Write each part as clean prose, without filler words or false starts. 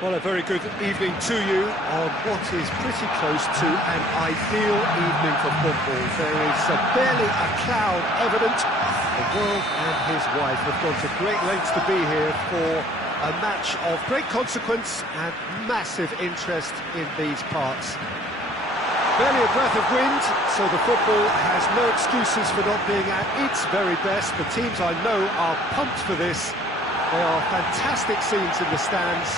Well, a very good evening to you on what is pretty close to an ideal evening for football. There is barely a cloud evident. The world and his wife have gone to great lengths to be here for a match of great consequence and massive interest in these parts. Barely a breath of wind, so the football has no excuses for not being at its very best. The teams I know are pumped for this. There are fantastic scenes in the stands.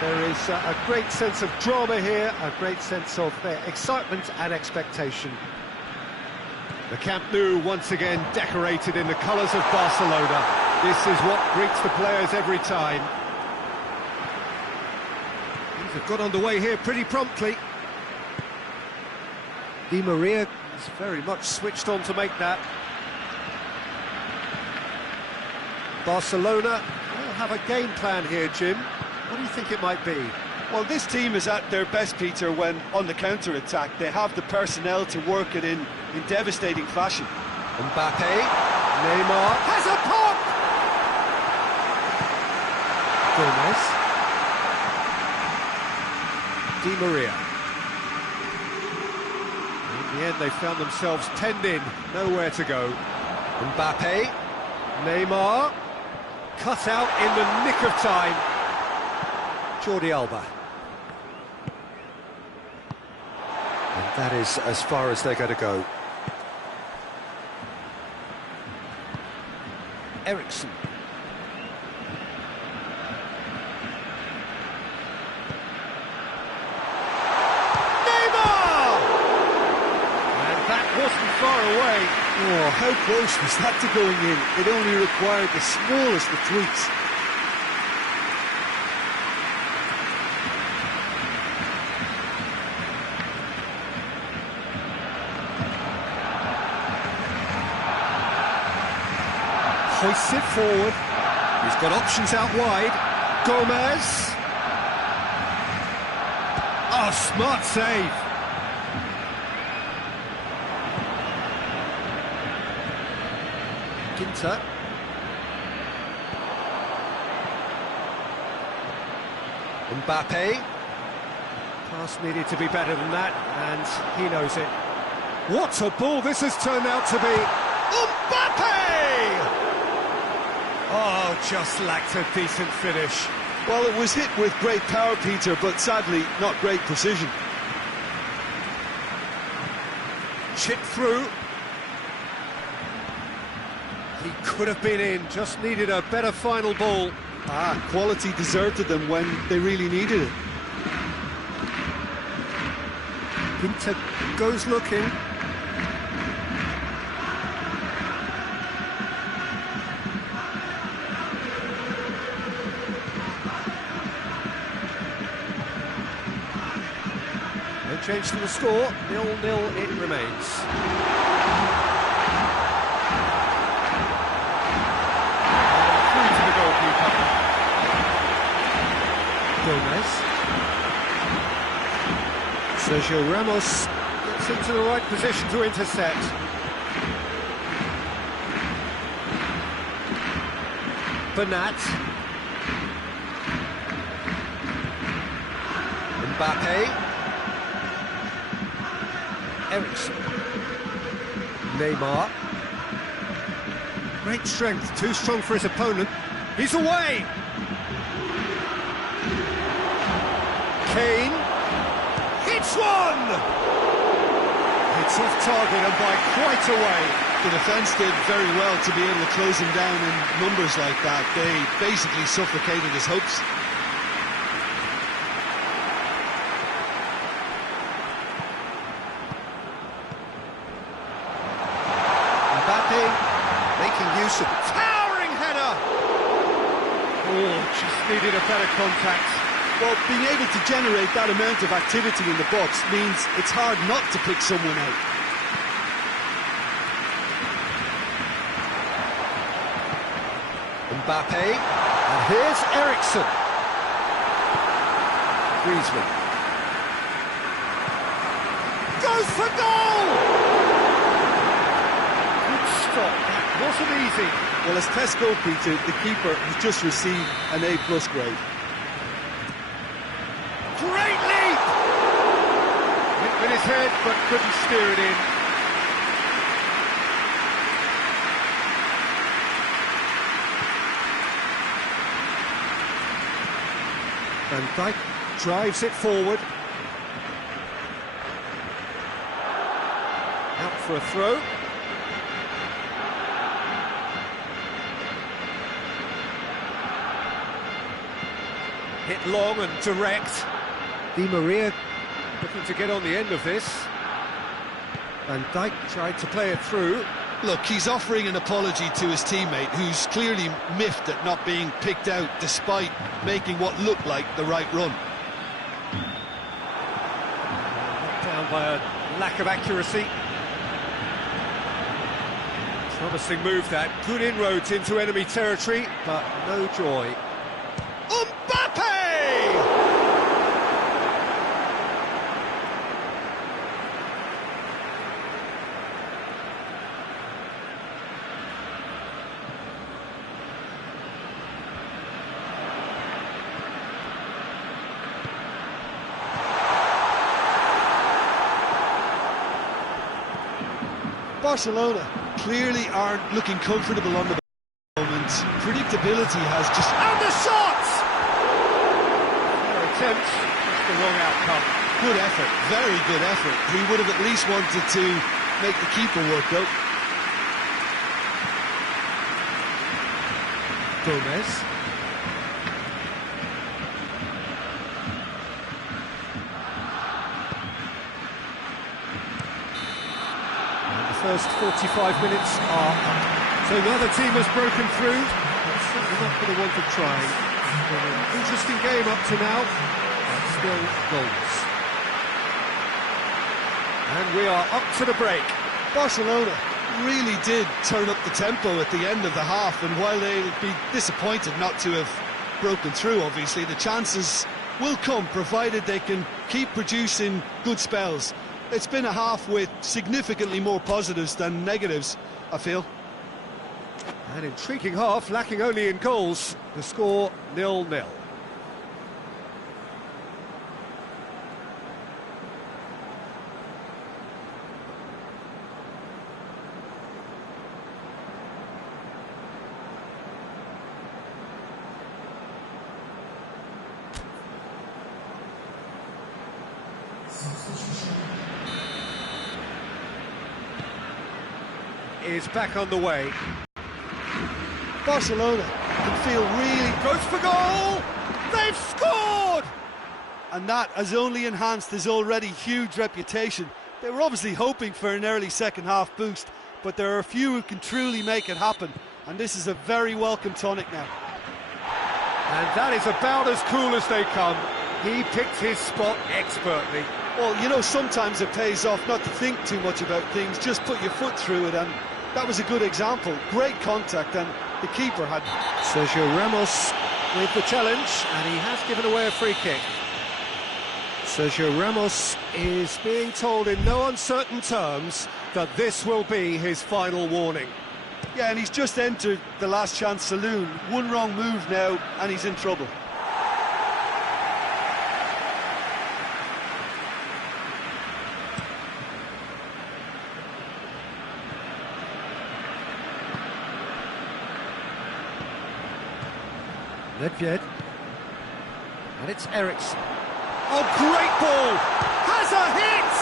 There is a great sense of drama here, a great sense of excitement and expectation. The Camp Nou once again decorated in the colours of Barcelona. This is what greets the players every time. Things have got underway here pretty promptly. Di Maria is very much switched on to make that. Barcelona will have a game plan here, Jim. What do you think it might be? Well, this team is at their best, Peter, when on the counter-attack. They have the personnel to work it in devastating fashion. Mbappe, Neymar, has a pop! Gomez. Di Maria. In the end, they found themselves penned in, nowhere to go. Mbappe, Neymar, cut out in the nick of time. Jordi Alba. And that is as far as they're going to go. Ericsson. Neymar! And that wasn't far away. Oh, how close was that to going in? It only required the smallest of tweaks. Hoists it forward. He's got options out wide. Gomez. Oh, smart save. Ginter. Mbappe. Pass needed to be better than that, and he knows it. What a ball this has turned out to be. Mbappe! Oh, just lacked a decent finish. Well, it was hit with great power, Peter, but sadly, not great precision. Chip through. He could have been in, just needed a better final ball. Quality deserted them when they really needed it. Ginter goes looking. No change to the score, 0-0 it remains. Through to the goalkeeper. Gomez. Sergio Ramos gets into the right position to intercept. Bernat. Mbappe. Ericsson. Neymar. Great strength, too strong for his opponent. He's away! Kane. Hits one! It's off target and by quite a way. The defence did very well to be able to close him down in numbers like that. They basically suffocated his hopes. Mbappe making use of towering header. Oh, just needed a better contact. Well, being able to generate that amount of activity in the box means it's hard not to pick someone out. Mbappe, and here's Ericsson. Griezmann. Goes for goal! Good stop, that wasn't easy. Well, as test goal, Peter, the keeper has just received an A+ grade. his head, but couldn't steer it in. Van Dijk drives it forward. Out for a throw. Hit long and direct. Di Maria looking to get on the end of this. Van Dijk tried to play it through. Look, he's offering an apology to his teammate, who's clearly miffed at not being picked out despite making what looked like the right run. Knocked down by a lack of accuracy. Promising move that. Good inroads into enemy territory, but no joy. Barcelona clearly aren't looking comfortable on the moment. Predictability has just... And the shot! Their attempt, just the wrong outcome. Good effort, very good effort. He would have at least wanted to make the keeper work out. Gomez. First 45 minutes are up. So neither team has broken through. It's certainly not for the want of trying. Been an interesting game up to now, but still goals. And we are up to the break. Barcelona really did turn up the tempo at the end of the half, and while they'll be disappointed not to have broken through, obviously, the chances will come, provided they can keep producing good spells. It's been a half with significantly more positives than negatives, I feel. An intriguing half, lacking only in goals. The score 0-0. Is back on the way. Barcelona can feel really... Goes for goal! They've scored! And that has only enhanced his already huge reputation. They were obviously hoping for an early second half boost, but there are a few who can truly make it happen, and this is a very welcome tonic now. And that is about as cool as they come. He picked his spot expertly. Well, you know, sometimes it pays off not to think too much about things, just put your foot through it, and that was a good example. Great contact, and the keeper had... Sergio Ramos with the challenge, and he has given away a free kick. Sergio Ramos is being told in no uncertain terms that this will be his final warning. Yeah, and he's just entered the last chance saloon. One wrong move now, and he's in trouble. Nedved. And it's Eriksson. Oh, great ball! Has a hit!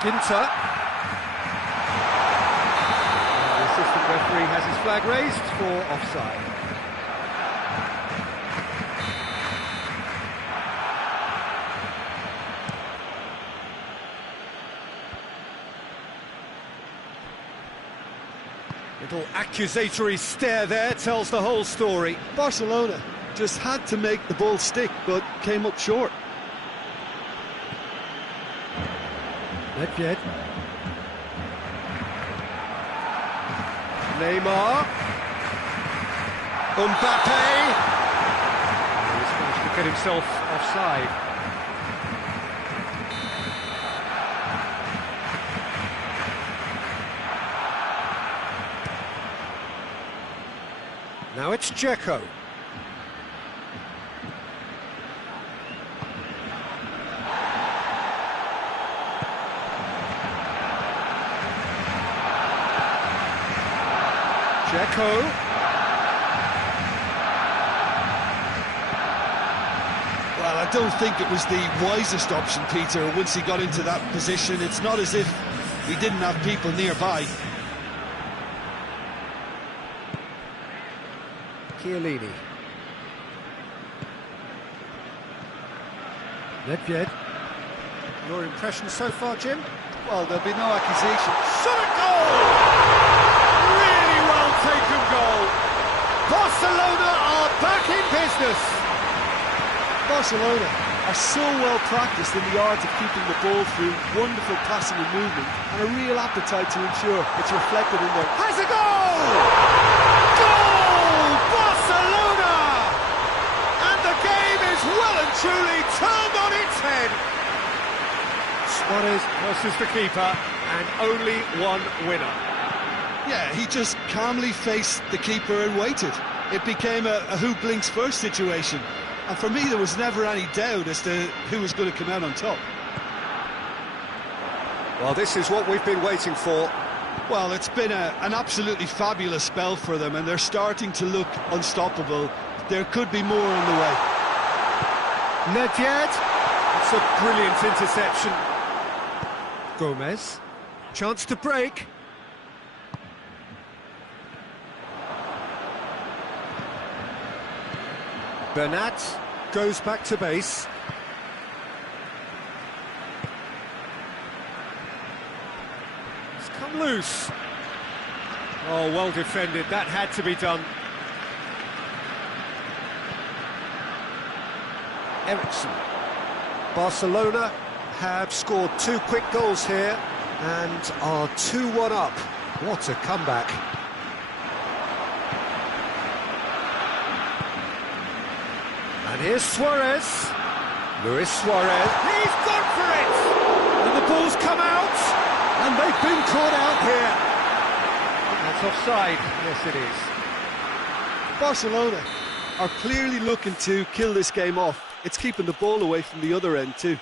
Ginter. And the assistant referee has his flag raised for offside. Little accusatory stare there tells the whole story. Barcelona just had to make the ball stick, but came up short. Nedved. Neymar. Mbappe. He's managed to get himself offside. Now it's Dzeko. Dzeko. Well, I don't think it was the wisest option, Peter, once he got into that position. It's not as if he didn't have people nearby. Chiellini. Nedved. Your impression so far, Jim? Well, there'll be no accusation. Shot a goal! Really well taken goal. Barcelona are back in business. Barcelona are so well practiced in the art of keeping the ball through wonderful passing and movement, and a real appetite to ensure it's reflected in their... Has a goal! Goal! Barcelona! And the game is well and truly turned on its head. Suarez versus the keeper, and only one winner. Yeah, he just calmly faced the keeper and waited. It became a who blinks first situation. And for me, there was never any doubt as to who was going to come out on top. Well, this is what we've been waiting for. Well, it's been an absolutely fabulous spell for them, and they're starting to look unstoppable. There could be more on the way. Nedved. It's a brilliant interception. Gomez. Chance to break. Bernat goes back to base. It's come loose. Oh, well defended. That had to be done. Ericsson. Barcelona have scored 2 quick goals here and are 2-1 up. What a comeback. And here's Suarez. Luis Suarez. He's gone for it! And the ball's come out. And they've been caught out here. That's offside. Yes, it is. Barcelona are clearly looking to kill this game off. It's keeping the ball away from the other end too.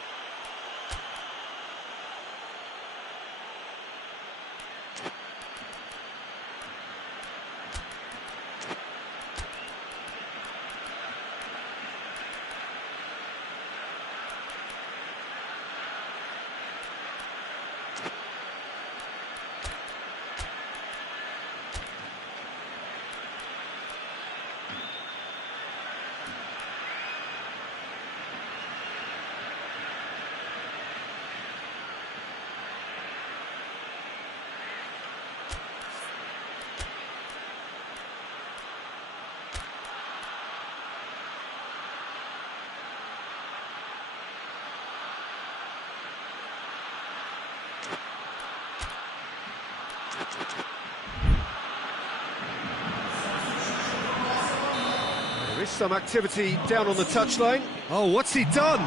There is some activity down on the touchline. Oh, what's he done?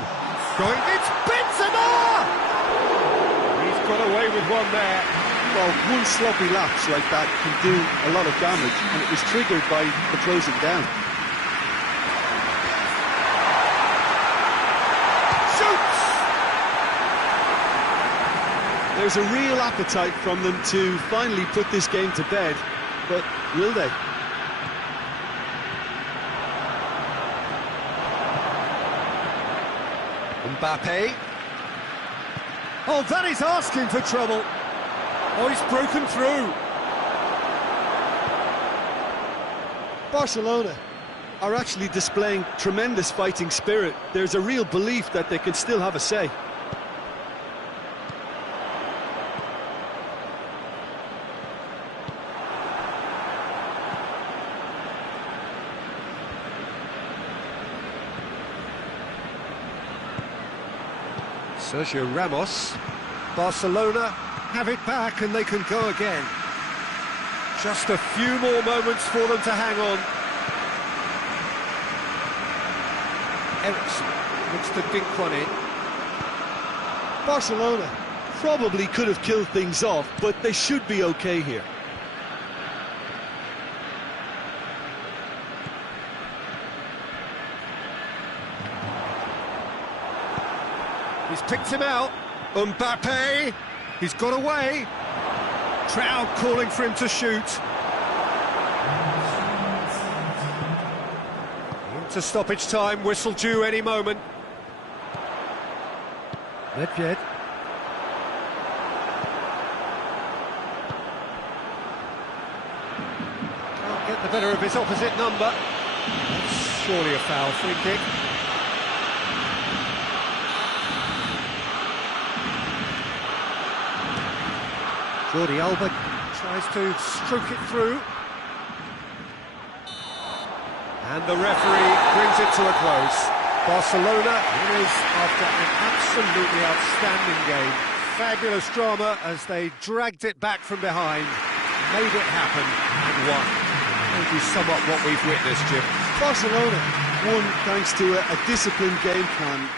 Going, it's Benzema! He's got away with one there. Well, one sloppy lapse like that can do a lot of damage, and it was triggered by the closing down. Shoots! There's a real appetite from them to finally put this game to bed, but will they? Mbappe. Oh, that is asking for trouble. Oh, he's broken through. Barcelona are actually displaying tremendous fighting spirit. There's a real belief that they can still have a say. Sergio Ramos. Barcelona have it back and they can go again. Just a few more moments for them to hang on. Ericsson looks to dink one in. Barcelona probably could have killed things off, but they should be okay here. picked him out. Mbappe, he's got away. Crowd calling for him to shoot. Into stoppage time, whistle due any moment. Nedved. Can't get the better of his opposite number. That's surely a foul, free kick. Jordi Alba tries to stroke it through. And the referee brings it to a close. Barcelona winners after an absolutely outstanding game. Fabulous drama as they dragged it back from behind, made it happen and won. Maybe somewhat what we've witnessed, Jim. Barcelona won thanks to a disciplined game plan.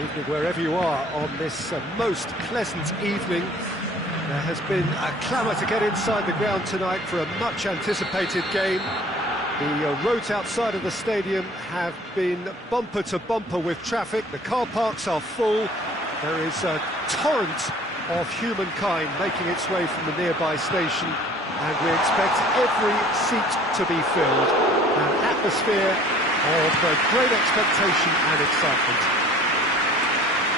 Evening wherever you are on this most pleasant evening. There has been a clamour to get inside the ground tonight for a much anticipated game. The roads outside of the stadium have been bumper to bumper with traffic. The car parks are full. There is a torrent of humankind making its way from the nearby station, and we expect every seat to be filled. An atmosphere of great expectation and excitement.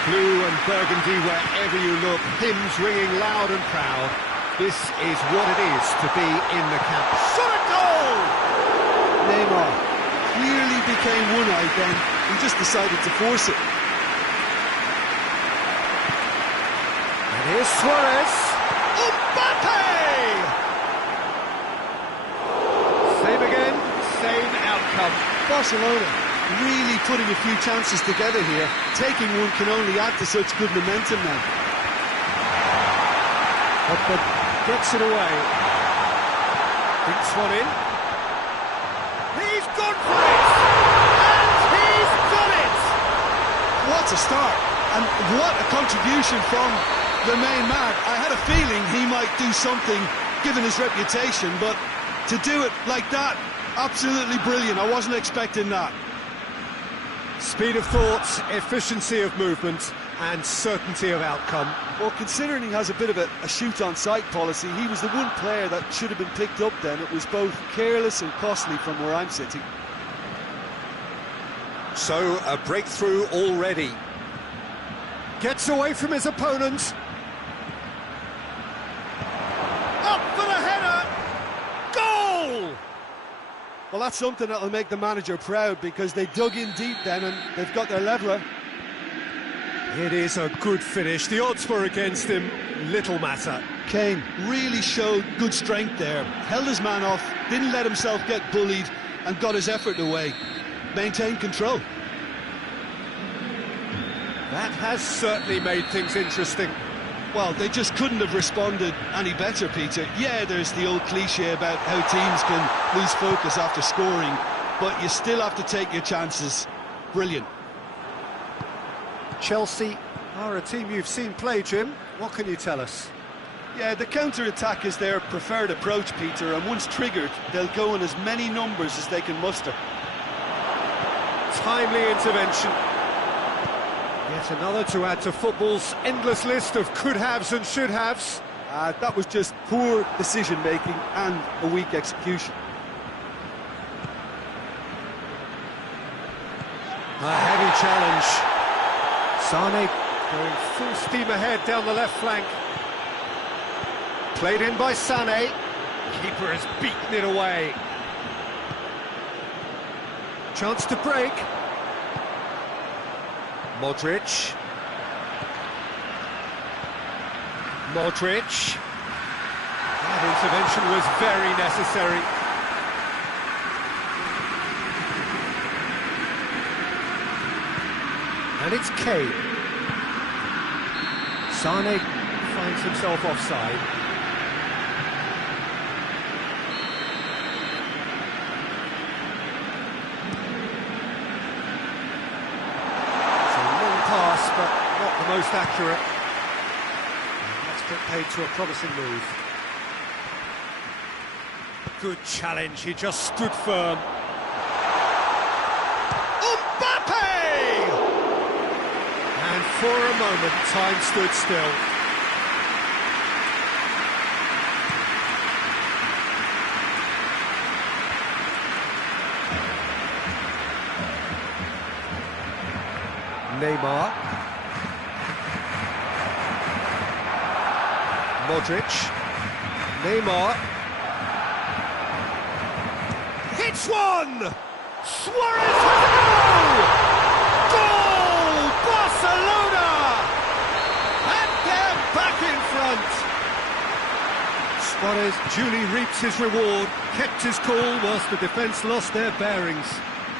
Blue and burgundy wherever you look, hymns ringing loud and proud. This is what it is to be in the camp. Shot a goal! Neymar clearly became one-eyed then. He just decided to force it. And here's Suarez. Mbappe! Same again, same outcome. Barcelona really putting a few chances together here. Taking one can only add to such good momentum now. But gets it away. Dinks one in. He's gone for it! And he's done it! What a start! And what a contribution from the main man. I had a feeling he might do something, given his reputation, but to do it like that, absolutely brilliant. I wasn't expecting that. Speed of thought, efficiency of movement, and certainty of outcome. Well, considering he has a bit of a shoot-on-sight policy, he was the one player that should have been picked up then. It was both careless and costly from where I'm sitting. So, a breakthrough already. Gets away from his opponent. Up for the header! Goal! Well, that's something that'll make the manager proud, because they dug in deep then and they've got their leveller. It is a good finish. The odds were against him. Little matter. Kane really showed good strength there. Held his man off, didn't let himself get bullied, and got his effort away. Maintained control. That has certainly made things interesting. Well, they just couldn't have responded any better, Peter. Yeah, there's the old cliche about how teams can lose focus after scoring, but you still have to take your chances. Brilliant. Chelsea are a team you've seen play, Jim. What can you tell us? Yeah, the counter-attack is their preferred approach, Peter, and once triggered, they'll go in as many numbers as they can muster. Timely intervention. Yet another to add to football's endless list of could-haves and should-haves. That was just poor decision-making and a weak execution. A heavy challenge. Sane going full steam ahead down the left flank. Played in by Sane. Keeper has beaten it away. Chance to break. Modric. That intervention was very necessary. And it's Kane. Sane finds himself offside. Pass, but not the most accurate. Let's get paid to a promising move. Good challenge, he just stood firm. Mbappe! And for a moment, time stood still. Neymar. Modric. Neymar. Hits one! Suarez has a goal! Goal! Barcelona! And they're back in front. Suarez duly reaps his reward, kept his cool whilst the defence lost their bearings.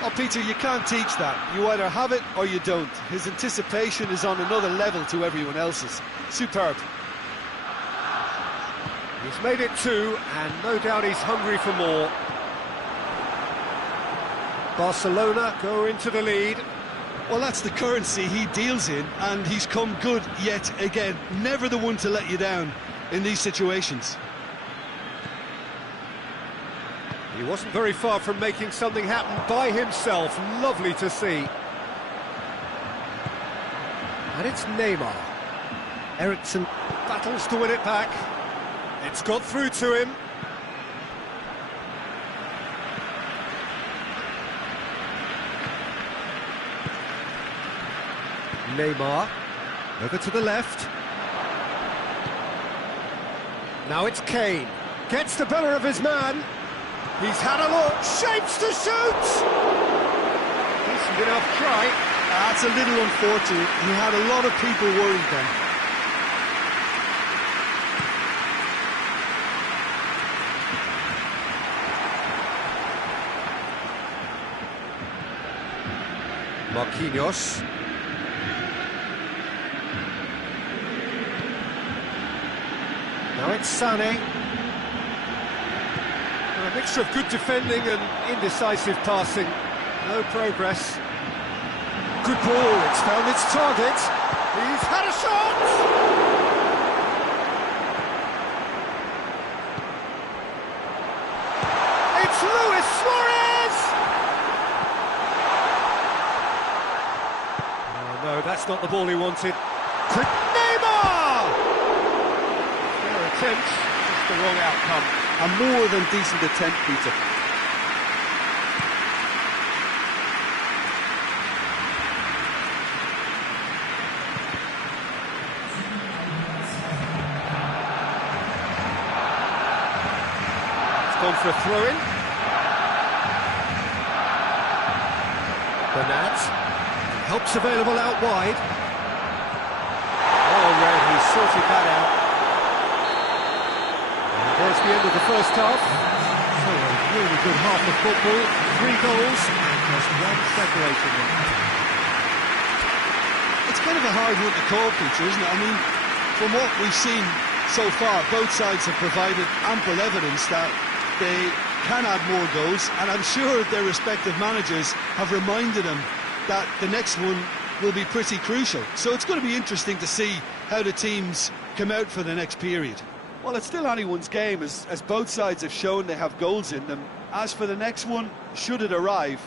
Oh, Peter, you can't teach that. You either have it or you don't. His anticipation is on another level to everyone else's. Superb. He's made it two, and no doubt he's hungry for more. Barcelona go into the lead. Well, that's the currency he deals in, and he's come good yet again. Never the one to let you down in these situations. He wasn't very far from making something happen by himself. Lovely to see. And it's Neymar. Ericsson battles to win it back. It's got through to him. Neymar, over to the left. Now it's Kane. Gets the better of his man. He's had a look, shapes to shoot! Decent enough try. That's a little unfortunate. He had a lot of people worried then. Marquinhos. Now it's Sané. A mixture of good defending and indecisive passing. No progress. Good ball, it's found its target. He's had a shot! It's Luis Suarez! Oh no, that's not the ball he wanted. Neymar! Fair attempt, just the wrong outcome. A more than decent attempt, Peter. It's gone for a throw-in. Bernat. Helps available out wide. Oh, Red, he sorted that out. There's the end of the first half. So a really good half of football. 3 goals and just one separating them. It's kind of a hard one to call, Peter, isn't it? I mean, from what we've seen so far, both sides have provided ample evidence that they can add more goals, and I'm sure their respective managers have reminded them that the next one will be pretty crucial. So it's going to be interesting to see how the teams come out for the next period. Well, it's still anyone's game, as both sides have shown they have goals in them. As for the next one, should it arrive,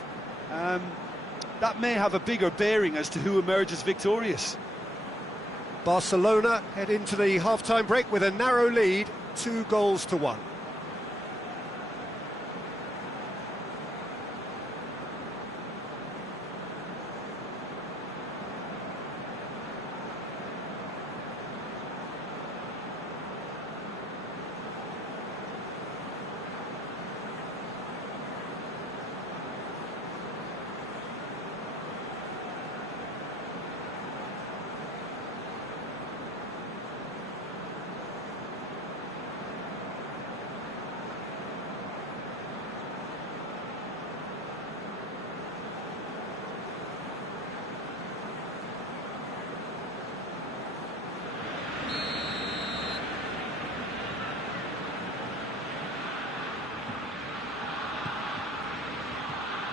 that may have a bigger bearing as to who emerges victorious. Barcelona head into the half-time break with a narrow lead, 2-1.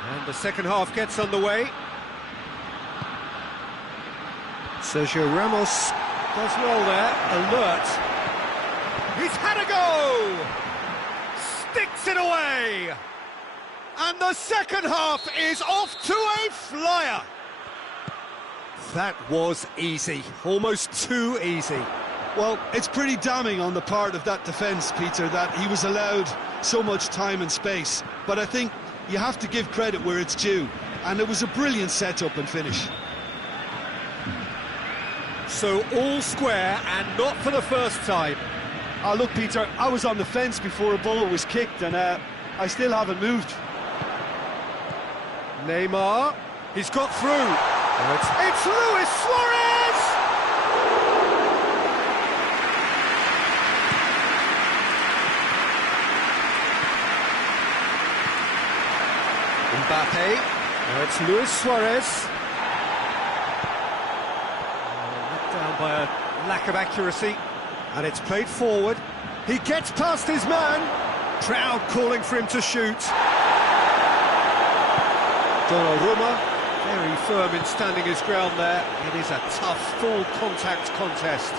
And the second half gets underway. Sergio Ramos does well there, alert. He's had a go! Sticks it away! And the second half is off to a flyer! That was easy, almost too easy. Well, it's pretty damning on the part of that defence, Peter, that he was allowed so much time and space. But I think you have to give credit where it's due, and it was a brilliant set-up and finish. So all square, and not for the first time. Oh, look, Peter, I was on the fence before a ball was kicked, and I still haven't moved. Neymar, he's got through. It's Luis Suarez! Mbappe, now it's Luis Suarez. Let down by a lack of accuracy, and it's played forward. He gets past his man. Crowd calling for him to shoot. Donnarumma Very firm in standing his ground there. It is a tough, full contact contest.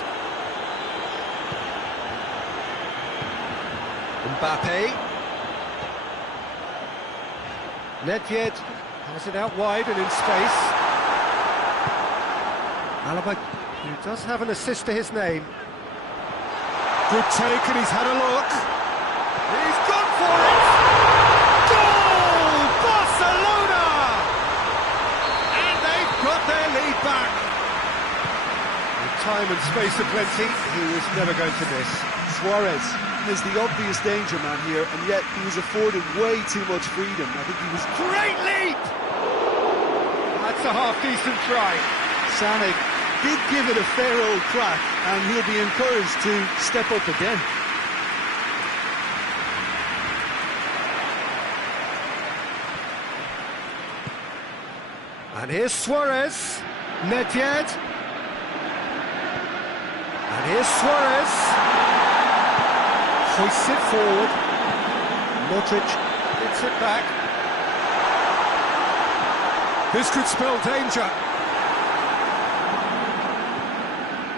Mbappe. Nedved has it out wide and in space. Alaba, who does have an assist to his name. Good take, and he's had a look. He's gone for it! Goal! Barcelona! And they've got their lead back. With time and space aplenty, he was never going to miss. Suarez is the obvious danger man here, and yet he was afforded way too much freedom. I think he was... Great leap! That's a half-decent try. Sané did give it a fair old crack, and he'll be encouraged to step up again. And here's Suarez. Nedved. And here's Suarez. Hoists it forward. Modric hits it back. This could spell danger.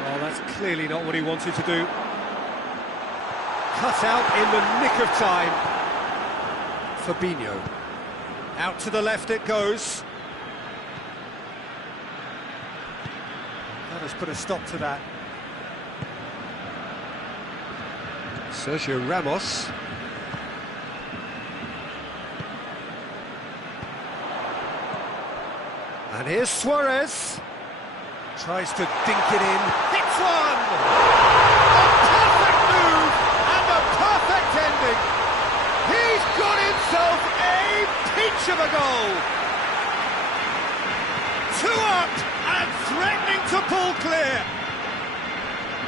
Well, that's clearly not what he wanted to do. Cut out in the nick of time. Fabinho. Out to the left it goes. That has put a stop to that. Sergio Ramos. And here's Suarez. Tries to dink it in. Hits one! A perfect move and a perfect ending. He's got himself a peach of a goal. 2 up and threatening to pull clear.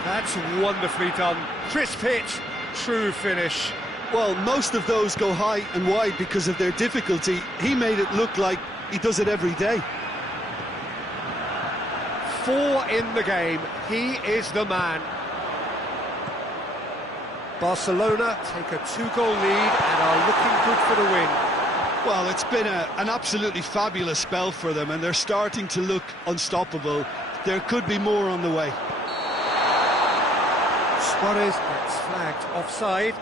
That's wonderfully done. Crisp hit, true finish. Well, most of those go high and wide because of their difficulty. He made it look like he does it every day. 4 in the game. He is the man. Barcelona take a 2-goal lead and are looking good for the win. Well, it's been an absolutely fabulous spell for them, and they're starting to look unstoppable. There could be more on the way. Suarez gets flagged offside.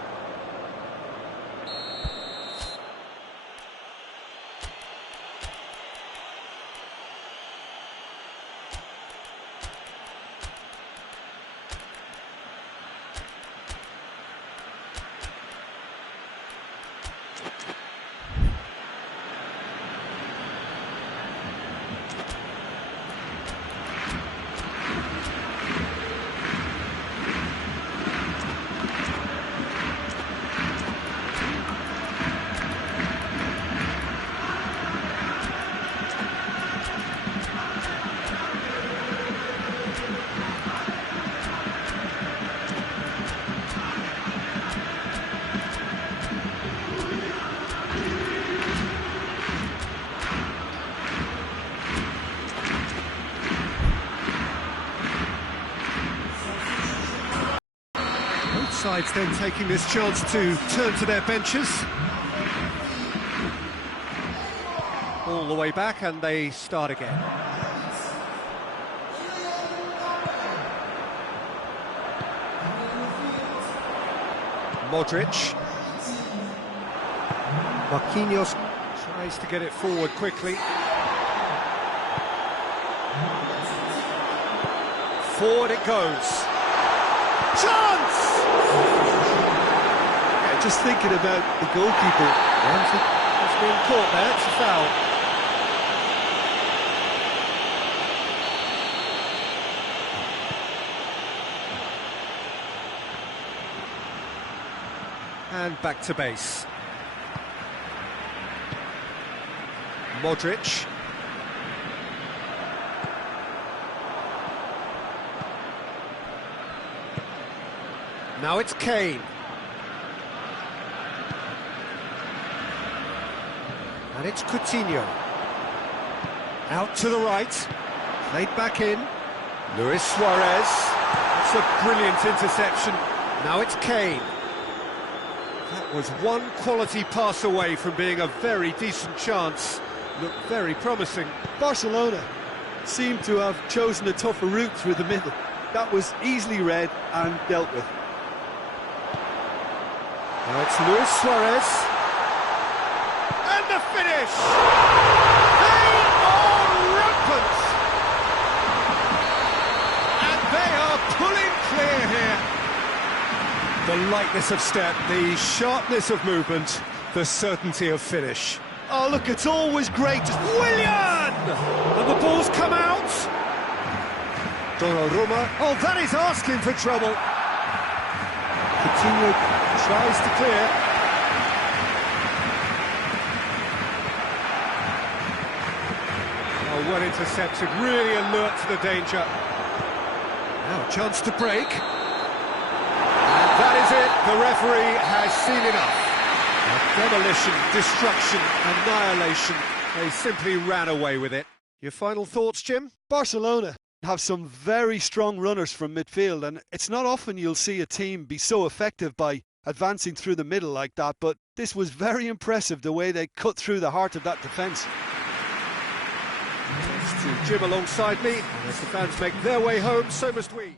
Sides then taking this chance to turn to their benches. All the way back and they start again. Modric. Marquinhos tries to get it forward quickly. Forward it goes. Chance! Yeah, just thinking about the goalkeeper. It's been caught there, it's a foul. And back to base. Modric. Now it's Kane. And it's Coutinho. Out to the right. Played back in. Luis Suarez. That's a brilliant interception. Now it's Kane. That was one quality pass away from being a very decent chance. looked very promising. Barcelona seemed to have chosen a tougher route through the middle. That was easily read and dealt with. Now it's Luis Suarez. And the finish! They are rampant! And they are pulling clear here. The lightness of step, the sharpness of movement, the certainty of finish. Oh, look, it's always great. Willian! And the ball's come out. Donnarumma. Oh, that is asking for trouble. Coutinho tries to clear. Oh, well intercepted, really alert to the danger. Now a chance to break. And that is it. The referee has seen enough. Demolition, destruction, annihilation. They simply ran away with it. Your final thoughts, Jim? Barcelona have some very strong runners from midfield, and it's not often you'll see a team be so effective by advancing through the middle like that, but this was very impressive the way they cut through the heart of that defence. Thanks to Jim alongside me, and as the fans make their way home, so must we.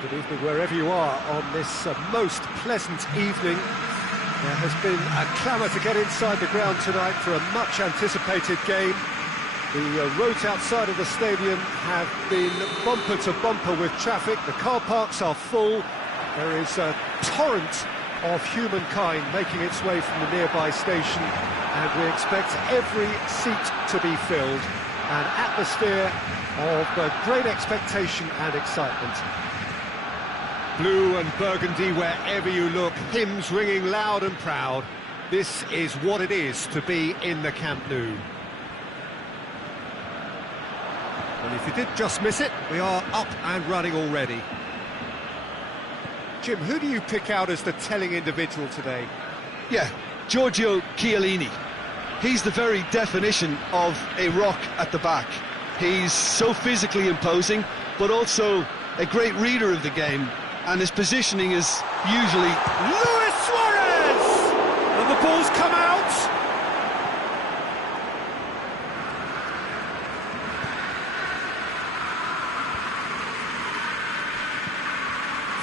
Good evening wherever you are on this most pleasant evening. There has been a clamour to get inside the ground tonight for a much-anticipated game. The roads outside of the stadium have been bumper to bumper with traffic. The car parks are full. There is a torrent of humankind making its way from the nearby station, and we expect every seat to be filled. An atmosphere of great expectation and excitement. Blue and burgundy wherever you look, hymns ringing loud and proud. This is what it is to be in the Camp Nou. Well, if you did just miss it, we are up and running already. Jim, who do you pick out as the telling individual today? Yeah, Giorgio Chiellini. He's the very definition of a rock at the back. He's so physically imposing, but also a great reader of the game, and his positioning is usually... Luis Suarez! And the ball's come out!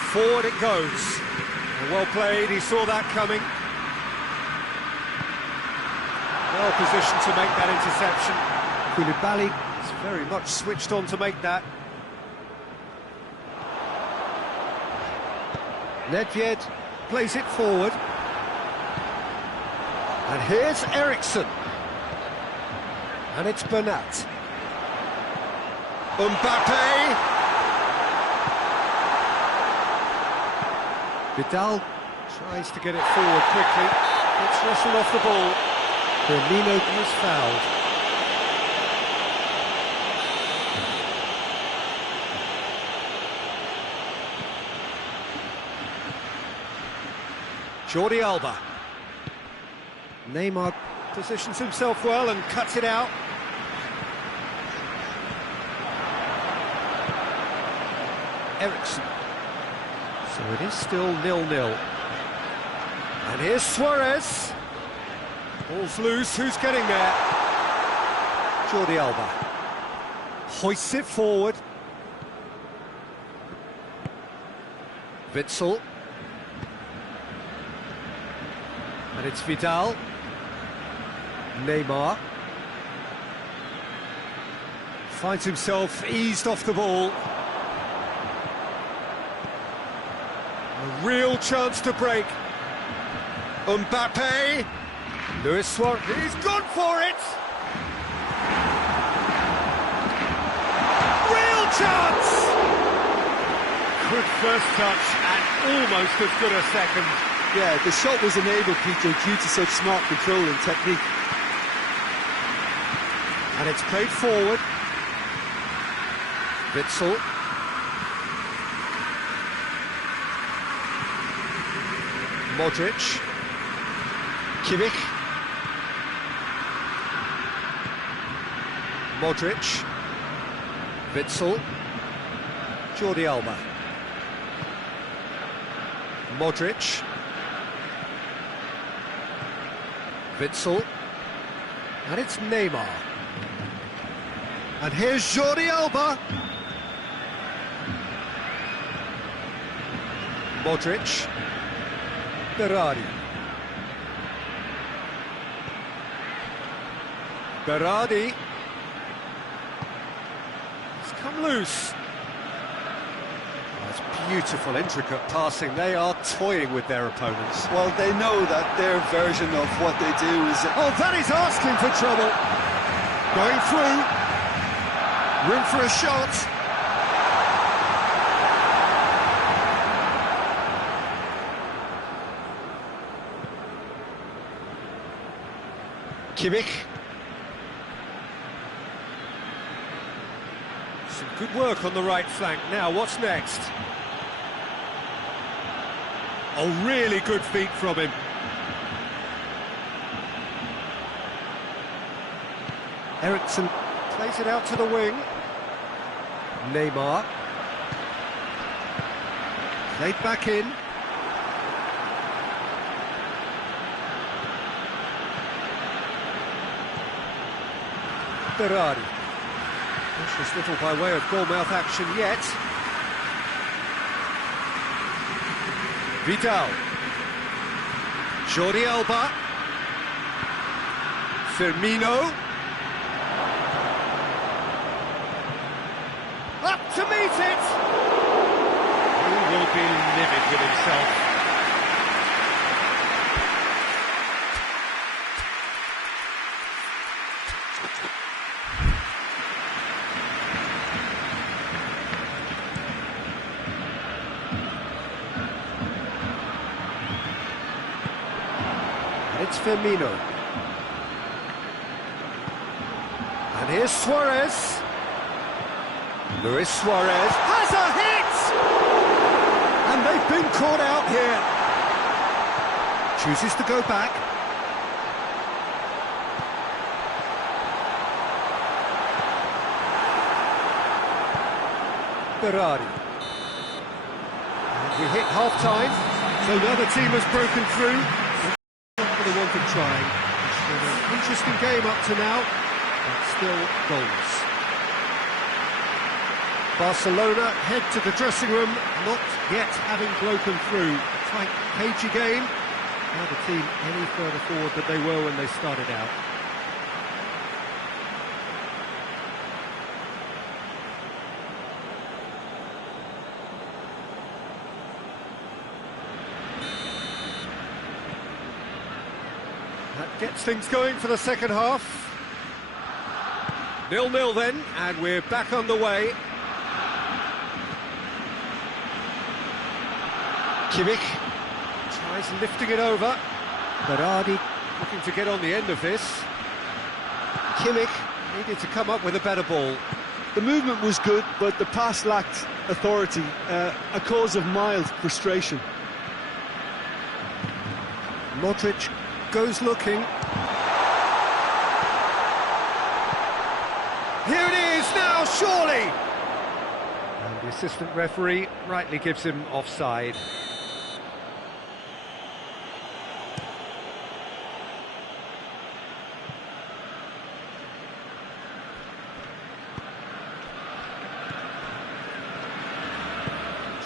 Forward it goes. Well played, he saw that coming. Well positioned to make that interception. Koulibaly is very much switched on to make that. Nedved plays it forward. And here's Eriksson. And it's Bernat. Mbappe. Vidal tries to get it forward quickly. It's wrestled off the ball. Firmino is fouled. Jordi Alba. Neymar positions himself well and cuts it out. Eriksson. So it is still 0-0. And here's Suarez. Ball's loose, who's getting there? Jordi Alba. Hoists it forward. Witsel. And it's Vidal. Neymar. Finds himself eased off the ball. A real chance to break. Mbappe. Luis Suarez. He's gone for it. Real chance. Good first touch and almost as good a second. Yeah, the shot was enabled, Peter, due to such smart control and technique. And it's played forward. Witsel. Modric. Kimmich. Modric. Witsel. Jordi Alba. Modric. Witsel. And it's Neymar. And here's Jordi Alba. Modric. Berardi. Berardi. It's come loose. That's beautiful, intricate passing. They are toying with their opponents. Well, they know that their version of what they do is... Oh, that is asking for trouble. Going through. Room for a shot. Kimmich. Some good work on the right flank. Now, what's next? Oh, really good feet from him. Eriksson plays it out to the wing. Neymar. Played back in. Berardi. Precious little by way of goal-mouth action yet. Vidal. Jordi Alba. Firmino. Up to meet it! He will be livid with himself. It's Firmino. And here's Suarez. Luis Suarez has a hit! And they've been caught out here. Chooses to go back. Berardi. And we hit half-time, so the other team has broken through. For the want of trying. It's been an interesting game up to now, but still goals. Barcelona head to the dressing room, not yet having broken through. A tight, cagey game. Now the team any further forward than they were when they started out. That gets things going for the second half. 0-0 then, and we're back on the way. Kimmich tries lifting it over. Berardi looking to get on the end of this. Kimmich needed to come up with a better ball. The movement was good, but the pass lacked authority, a cause of mild frustration. Modric goes looking. Here it is now, surely! And the assistant referee rightly gives him offside.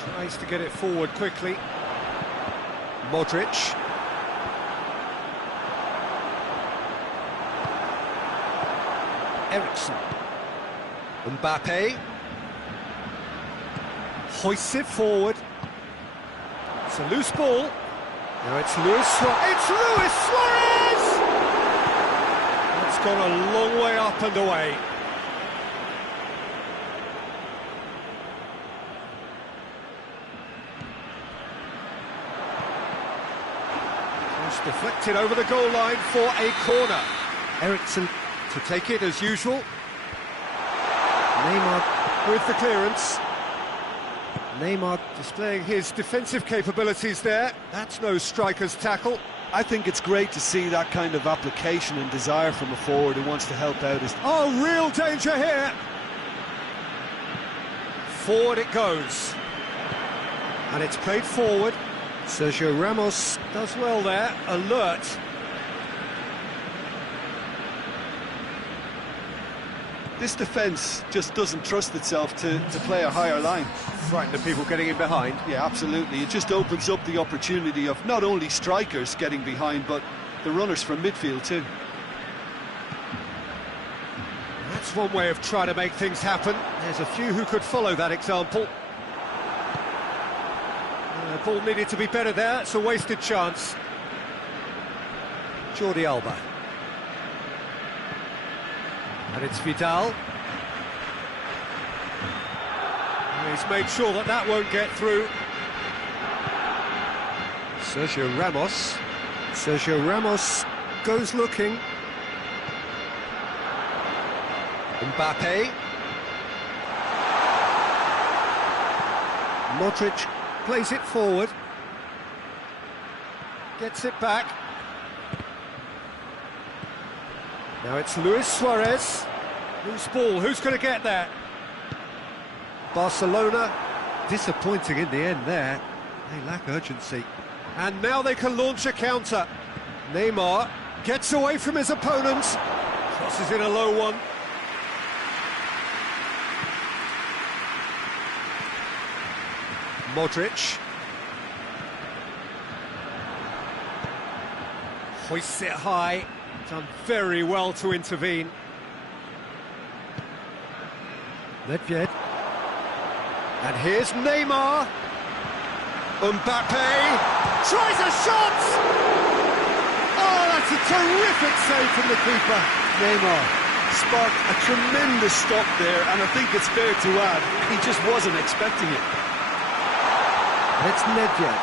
Tries to get it forward quickly. Modric. Ericsson. Mbappe. Hoists it forward. It's a loose ball. Now it's Luis Suarez. It's Luis Suarez! That's gone a long way up and away. It's deflected over the goal line for a corner. Ericsson to take it as usual. Neymar with the clearance. Neymar displaying his defensive capabilities there. That's no striker's tackle. I think it's great to see that kind of application and desire from a forward who wants to help out. Oh, real danger here. Forward it goes. And it's played forward. Sergio Ramos does well there, alert. This defence just doesn't trust itself to play a higher line. Frighten the people getting in behind. Yeah, absolutely. It just opens up the opportunity of not only strikers getting behind, but the runners from midfield too. That's one way of trying to make things happen. There's a few who could follow that example. The ball needed to be better there. It's a wasted chance. Jordi Alba. And it's Vidal. And he's made sure that that won't get through. Sergio Ramos. Sergio Ramos goes looking. Mbappe. Modric plays it forward. Gets it back. Now it's Luis Suarez. Loose ball, who's going to get there? Barcelona, disappointing in the end there. They lack urgency. And now they can launch a counter. Neymar gets away from his opponent. Crosses in a low one. Modric. Hoists it high, done very well to intervene. Nedved. And here's Neymar. Mbappe tries a shot! Oh, that's a terrific save from the keeper. Neymar sparked a tremendous stop there, and I think it's fair to add, he just wasn't expecting it. It's Nedved.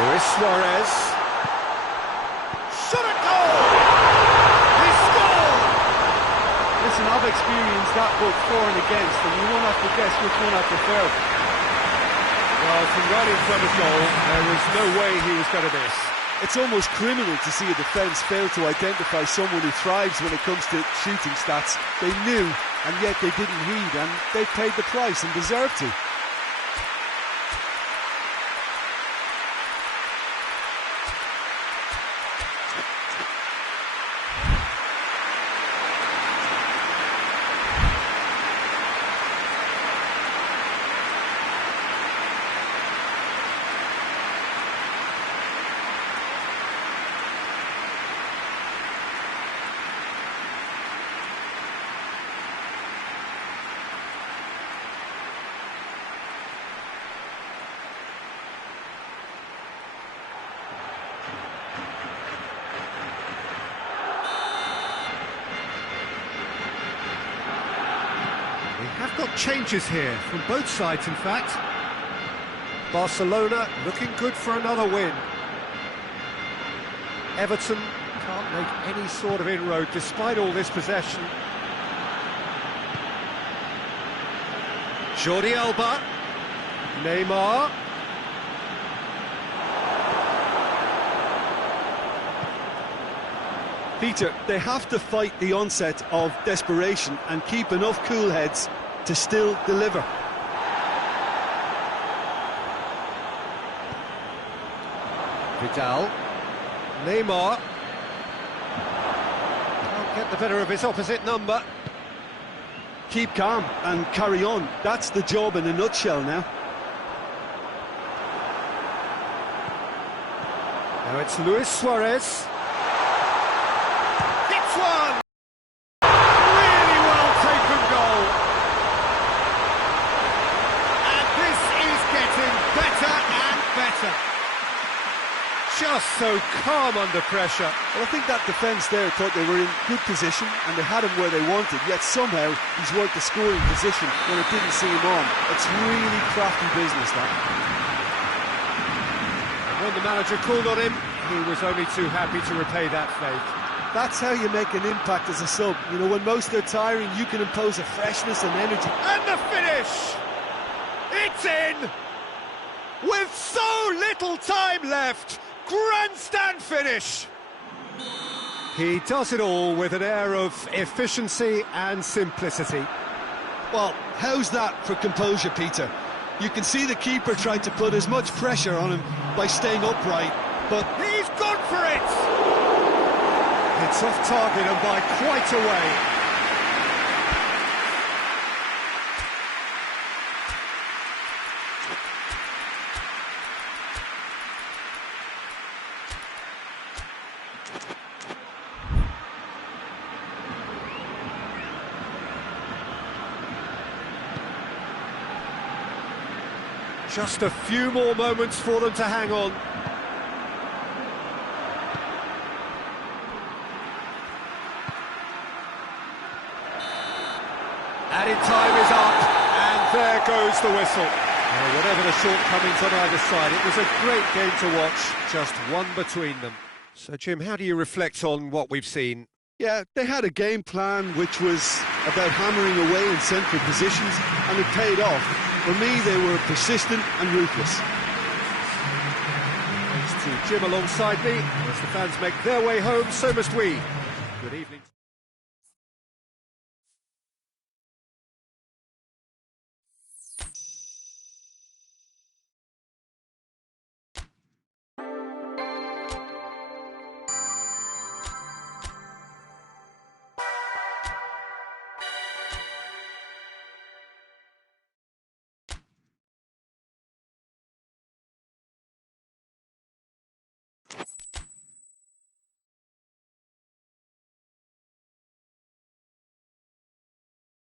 Luis Suarez. Shot at goal! He scored! Listen, I've experienced that both for and against, and you won't have to guess which one I prefer. Well, from right in front of goal, there was no way he was going to miss. It's almost criminal to see a defence fail to identify someone who thrives when it comes to shooting stats. They knew, and yet they didn't heed, and they paid the price and deserved to. Have got changes here from both sides, in fact. Barcelona looking good for another win. Everton can't make any sort of inroad despite all this possession. Jordi Alba. Neymar. Peter, they have to fight the onset of desperation and keep enough cool heads to still deliver. Vidal. Neymar. Can't get the better of his opposite number. Keep calm and carry on. That's the job in a nutshell now. Now it's Luis Suarez. Hits one! Really well taken goal. And this is getting better and better. Just so calm under pressure. Well, I think that defence there thought they were in good position and they had him where they wanted, yet somehow he's worked the scoring position when it didn't see him on. It's really crafty business, that. And when the manager called on him, he was only too happy to repay that faith. That's how you make an impact as a sub. You know, when most are tiring, you can impose a freshness and energy. And the finish! It's in! With so little time left! Grandstand finish! He does it all with an air of efficiency and simplicity. Well, how's that for composure, Peter? You can see the keeper tried to put as much pressure on him by staying upright, but he's gone for it! It's off target and by quite a way. Just a few more moments for them to hang on. Added time is up, and there goes the whistle. Whatever the shortcomings on either side, it was a great game to watch, just one between them. So, Jim, how do you reflect on what we've seen? yeah, they had a game plan which was about hammering away in central positions, and it paid off. For me, they were persistent and ruthless. Thanks to Jim alongside me. As the fans make their way home, so must we. Good evening.